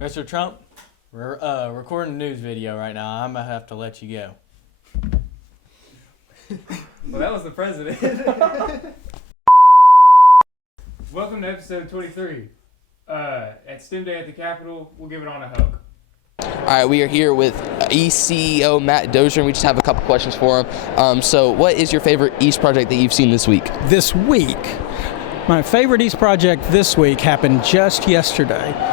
Mr. Trump, we're recording a news video right now. I'm going to have to let you go. Well, that was the president. Welcome to episode 23. At STEM Day at the Capitol, we'll give it on a hug. All right, we are here with East CEO Matt Dozier, and we just have a couple questions for him. So what is your favorite East project that you've seen this week? This week, my favorite East project this week happened just yesterday.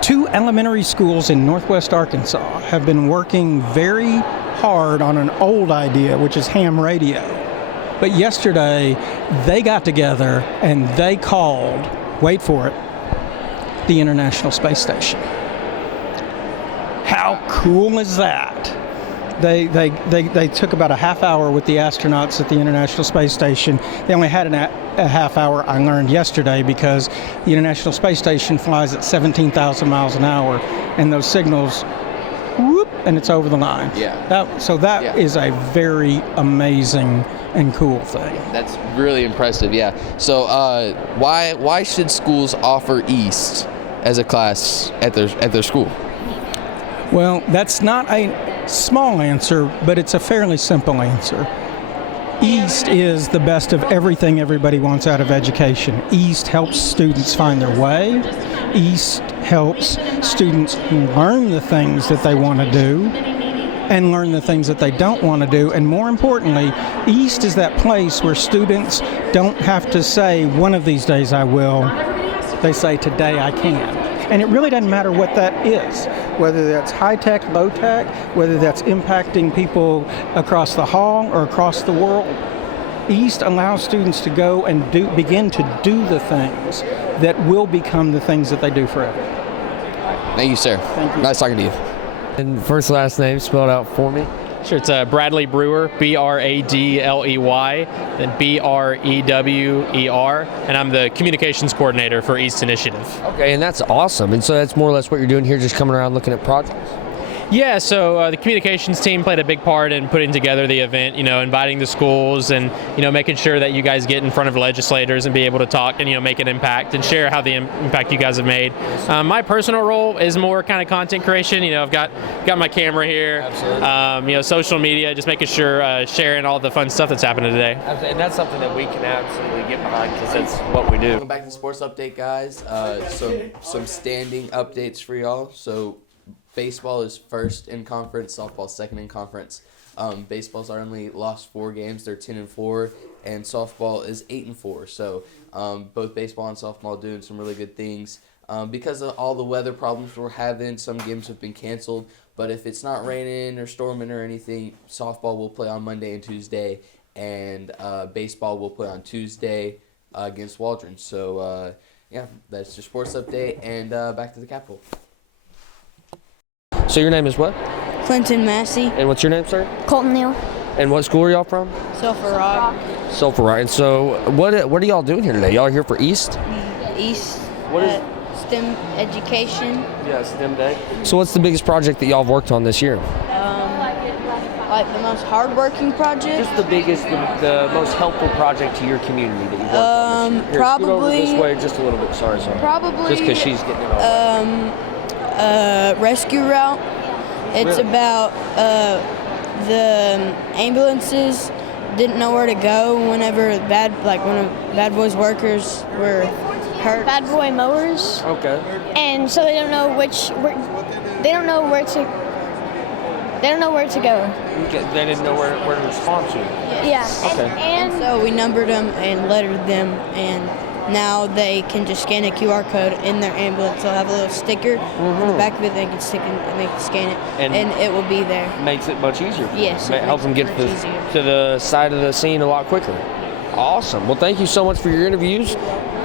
Two elementary schools in northwest Arkansas have been working very hard on an old idea, which is ham radio. But yesterday, they got together and they called, wait for it, the International Space Station. How cool is that? They took about a half hour with the astronauts at the International Space Station. They only had a half hour, I learned yesterday, because the International Space Station flies at 17,000 miles an hour, and those signals, whoop, and it's over the line. Yeah. That is a very amazing and cool thing. That's really impressive, yeah. So why should schools offer East as a class at their school? Well, that's not a small answer, but it's a fairly simple answer. East is the best of everything everybody wants out of education. East helps students find their way. East helps students learn the things that they want to do and learn the things that they don't want to do. And more importantly, East is that place where students don't have to say, one of these days I will. They say, today I can. And it really doesn't matter what that is, whether that's high-tech, low-tech, whether that's impacting people across the hall or across the world. East allows students to go and begin to do the things that will become the things that they do forever. Thank you, sir. Thank you. Nice talking to you. And first last name spelled out for me. Sure, it's Bradley Brewer, Bradley, then Brewer, and I'm the communications coordinator for East Initiative. Okay, and that's awesome. And so that's more or less what you're doing here, just coming around looking at projects. Yeah, so the communications team played a big part in putting together the event, inviting the schools and, making sure that you guys get in front of legislators and be able to talk and, make an impact and share how the impact you guys have made. My personal role is more kind of content creation. I've got my camera here, social media, just making sure sharing all the fun stuff that's happening today. And that's something that we can absolutely get behind because that's what we do. Welcome back to the Sports Update, guys. Some standing updates for y'all. So baseball is first in conference, softball second in conference. Baseball's only lost 4 games. They're 10-4, and softball is 8-4. So both baseball and softball doing some really good things. Because of all the weather problems we're having, some games have been canceled. But if it's not raining or storming or anything, softball will play on Monday and Tuesday, and baseball will play on Tuesday against Waldron. So that's your sports update, and back to the Capitol. So your name is what? Clinton Massey. And what's your name, sir? Colton Neal. And what school are y'all from? Sulphur Rock. Sulphur Rock. And so what are y'all doing here today? Y'all here for East? East. What is STEM education. Yeah, STEM Day. So what's the biggest project that y'all have worked on this year? Like the most hardworking project. Just the biggest, the most helpful project to your community that you've worked on this year. Here, probably. Scoot over this way just a little bit. Sorry. Probably. Just because she's getting it all. Rescue route. It's Really? about the ambulances didn't know where to go whenever one of Bad Boy's workers were hurt. Bad boy mowers, Okay. and so they don't know where to go. Okay. They didn't know where to respond to. Yeah, Okay. and So we numbered them and lettered them, and now they can just scan a QR code in their ambulance. They'll have a little sticker on the back of it. They can stick it and they can scan it, And- and it will be there. Makes it much easier. Yes, it Helps them makes get it much easier. to the side of the scene a lot quicker. Awesome. Well, thank you so much for your interviews.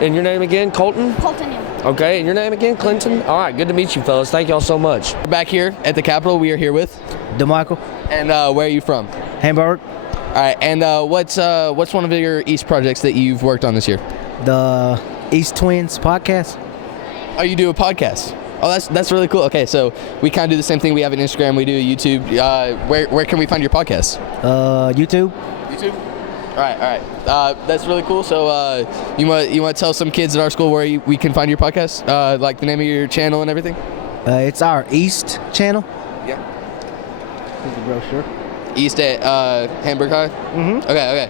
And your name again, Colton? Colton Neal. Okay, and your name again, Clinton? All right, good to meet you, fellas. Thank y'all so much. We're back here at the Capitol. We are here with. DeMichael, And where are you from? Hamburg, All right. And what's one of your East projects that you've worked on this year? the East Twins podcast. Oh, you do a podcast. Oh, that's really cool. Okay, so we kind of do the same thing. We have an Instagram. We do a YouTube. Where can we find your podcast? YouTube. YouTube. All right. That's really cool. So you want to tell some kids at our school where we can find your podcast, like the name of your channel and everything? It's our East channel. Yeah. Here's the brochure. East at Hamburg High? Mm-hmm. Okay.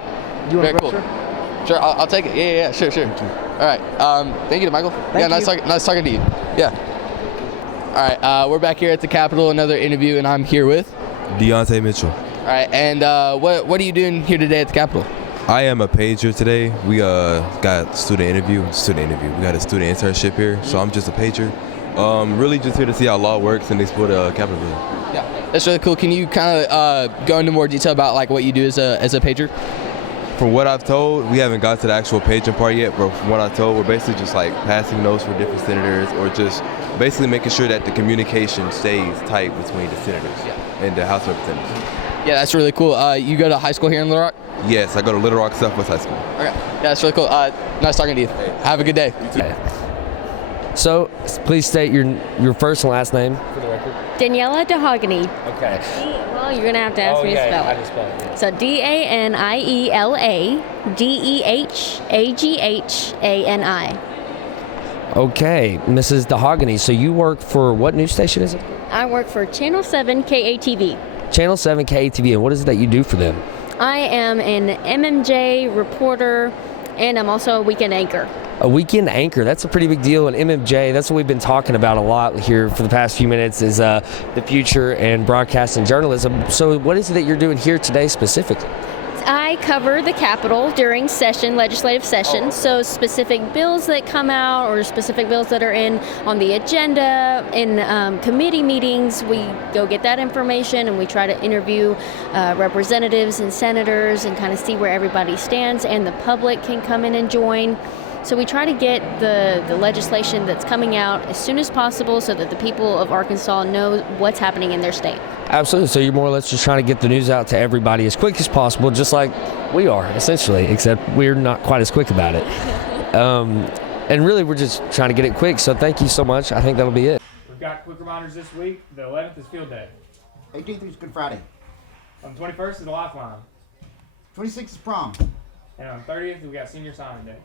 You want Very a cool. brochure? Sure, I'll take it. Yeah, sure. Thank you. All right. Thank you, Michael. Thank nice you. nice talking to you. Yeah. All right. We're back here at the Capitol, another interview, and I'm here with. Deontay Mitchell. All right. And what are you doing here today at the Capitol? I am a pager today. We got student interview. We got a student internship here, so I'm just a pager. Really just here to see how law works and explore the Capitol building. Yeah, that's really cool. Can you kind of go into more detail about like what you do as a pager? From what I've told, we haven't got to the actual paging part yet, but from what I've told, we're basically just like passing notes for different senators or just basically making sure that the communication stays tight between the senators and the House Representatives. Yeah, that's really cool. You go to high school here in Little Rock? Yes, I go to Little Rock Southwest High School. Okay. Yeah, that's really cool. Nice talking to you. Have a good day. You too. So, please state your first and last name for the record. Daniela DeHogany. Okay. Well, you're going to have to ask me to spell it. spell it. Yeah. So DanielaDehaghani. Okay, Mrs. DeHogany. So you work for what news station is it? I work for Channel 7 KATV. Channel 7 KATV. And what is it that you do for them? I am an MMJ reporter, and I'm also a weekend anchor. A weekend anchor, that's a pretty big deal. And MMJ, that's what we've been talking about a lot here for the past few minutes, is the future and broadcasting journalism. So what is it that you're doing here today specifically? I cover the Capitol during legislative session, so specific bills that come out or specific bills that are on the agenda, in committee meetings, we go get that information and we try to interview representatives and senators and kind of see where everybody stands, and the public can come in and join. So we try to get the legislation that's coming out as soon as possible so that the people of Arkansas know what's happening in their state. Absolutely. So you're more or less just trying to get the news out to everybody as quick as possible, just like we are, essentially, except we're not quite as quick about it. And really, we're just trying to get it quick. So thank you so much. I think that'll be it. We've got quick reminders this week. The 11th is field day. 18th is Good Friday. On the 21st is the lifeline. 26th is prom. And on the 30th, we got senior signing day.